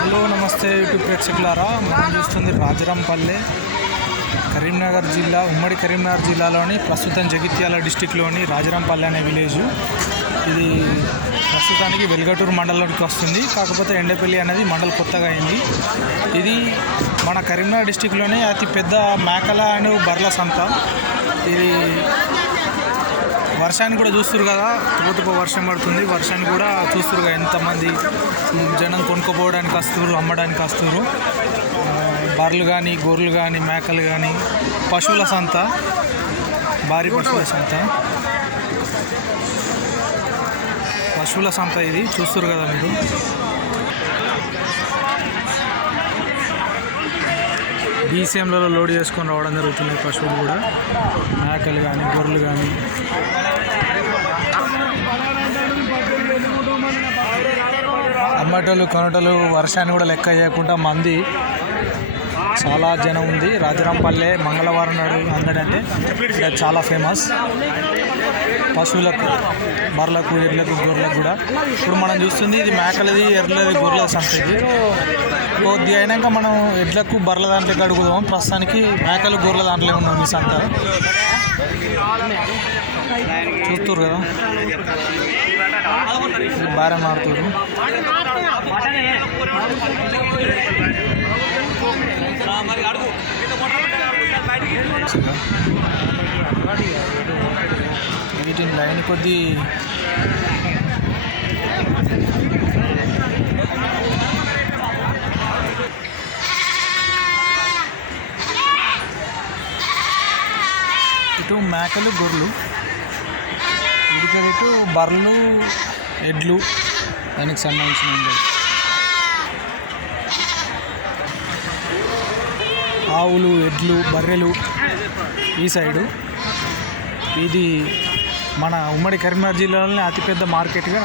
Hello నమస్తే YouTube ప్రేక్షకులారా. మనం చూస్తుంది రాజరాంపల్లె కరీంనగర్ జిల్లా ఉమ్మడి కరీంనగర్ జిల్లాలోని ప్రస్తుతం జగిత్యాల డిస్టిక్లోని రాజరంపల్లె అనే విలేజ్. ఇది ప్రస్తుతానికి వెల్గటూరు మండలంలోకి వస్తుంది. కాకపోతే ఎండపల్లి అనేది మండల కొత్తగా అయింది. ఇది మన కరీంనగర్ డిస్టిక్లోనే అతి పెద్ద మేకల అండ్ బర్ల సంత. ఇది వర్షాన్ని కూడా చూస్తారు కదా. తోటకు వర్షం పడుతుంది. వర్షాన్ని కూడా చూస్తారు కదా ఎంతమంది జనం కొనుక్కోపోవడానికి వస్తారు అమ్మడానికి వస్తారు బర్రెలు కానీ గొర్రెలు కానీ మేకలు కానీ పశువుల సంత భారీ పశువుల సంత. పశువుల సంత ఇది. చూస్తారు కదా మీరు. బీసీఎంలలో లోడ్ చేసుకొని రావడం జరుగుతుంది. పశువులు కూడా మేకలు కానీ గొర్రెలు కానీ అమ్మటలు కొనటలు వర్షాన్ని కూడా లెక్క చేయకుండా మంది చాలా జనం ఉంది. రాజరాంపల్లె మంగళవారం నాడు అందడంటే చాలా ఫేమస్ పశువులకు బర్రెలకు ఎర్లకు గొర్రెలకు కూడా. ఇప్పుడు మనం చూస్తుంది ఇది మేకలది ఎర్రలది గొర్రెల సంత కొద్ది అయినాక మనం ఎడ్లకు బర్రెల దాంట్లోకి అడుగుదాం ప్రస్తుతానికి మేకలు గొర్రెల దాంట్లో ఉన్నాం ఈ సంత. చూస్తారు కదా? భార్య ఆడుతారు వీటిని లైన్ కొద్ది. ఇటు మేకలు గొర్రెలు ఇటు బర్రెలు ఎడ్లు దానికి సంబంధించిన ఆవులు ఎడ్లు బర్రెలు ఈ సైడు. ఇది మన ఉమ్మడి కరీంనగర్ జిల్లాలోనే అతిపెద్ద మార్కెట్గా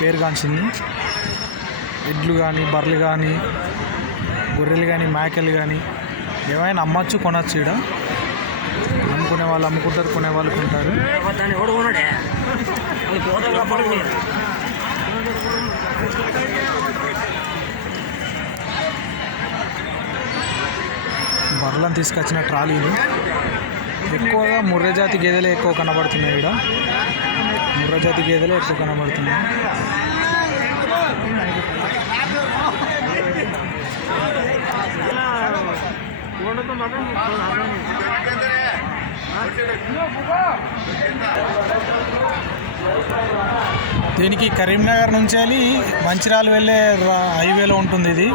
పేరుగాంచింది. ఎడ్లు కానీ బర్రెలు కానీ గొర్రెలు కానీ మేకలు కానీ ఏమైనా అమ్మచ్చు కొనచ్చు ఇక్కడ అమ్ముకునే వాళ్ళు అమ్ముకుంటారు కొనే వాళ్ళు కొంటారు. బర్రెలను తీసుకొచ్చిన ట్రాలీలు. ఎక్కువగా ముర్రజాతి గేదెలే ఎక్కువ కనబడుతున్నాయి ఇక్కడ ముర్రజాతి గేదెలే ఎక్కువ కనబడుతున్నాయి. దీనికి కరీంనగర్ నుంచి వెళ్ళి మంచిర్యాల వెళ్ళే హైవేలో ఉంటుంది ఇది.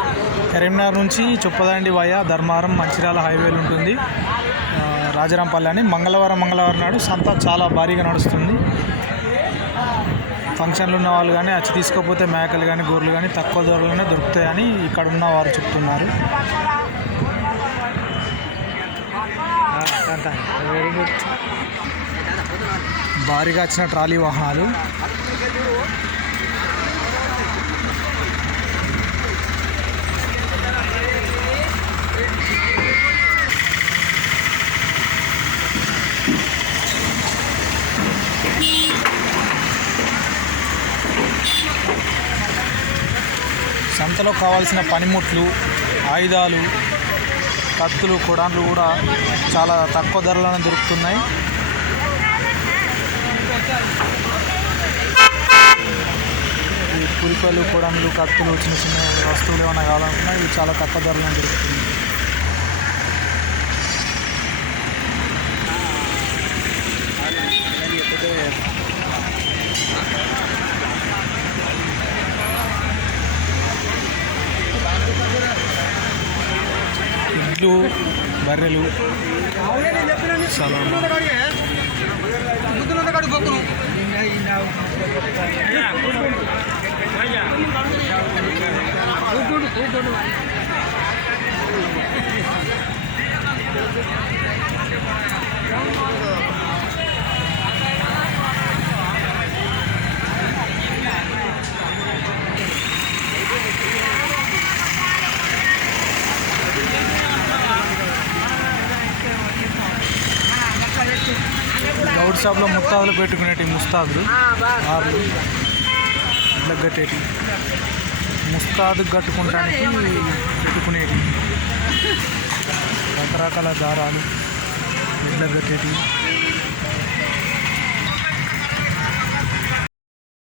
కరీంనగర్ నుంచి చొప్పదండి వయా ధర్మారం మంచిర్యాల హైవేలో ఉంటుంది. రాజరాంపల్లి అని మంగళవారం మంగళవారం నాడు సంత చాలా భారీగా నడుస్తుంది. ఫంక్షన్లు ఉన్న వాళ్ళు కానీ అచ్చి తీసుకోకపోతే మేకలు కానీ గొర్రెలు కానీ తక్కువ ధరలోనే దొరుకుతాయని ఇక్కడ ఉన్న వారు చెప్తున్నారు. వెరీ గుడ్ భారీగా వచ్చిన ట్రాలీ వాహనాలు. సంతలో కావాల్సిన పనిముట్లు ఆయుధాలు కత్తులు కొడాన్లు కూడా చాలా తక్కువ ధరలోనే దొరుకుతున్నాయి. పులిపలు కొడన్లు కత్తులు చిన్న చిన్న వస్తువులు ఏమైనా కావాలనుకున్నా ఇవి చాలా తక్కువ ధరలో దొరుకుతుంది. ఇడ్లు బర్రెలు చాలా గౌడ్ షాప్లో ముస్తాదులు. పెట్టుకునేటి ముస్తాదులు ఇట్లా కట్టేటి ముస్తాదు కట్టుకుంటానికి పెట్టుకునేవి రకరకాల దారాలు ఎడ్ల కట్టేటివి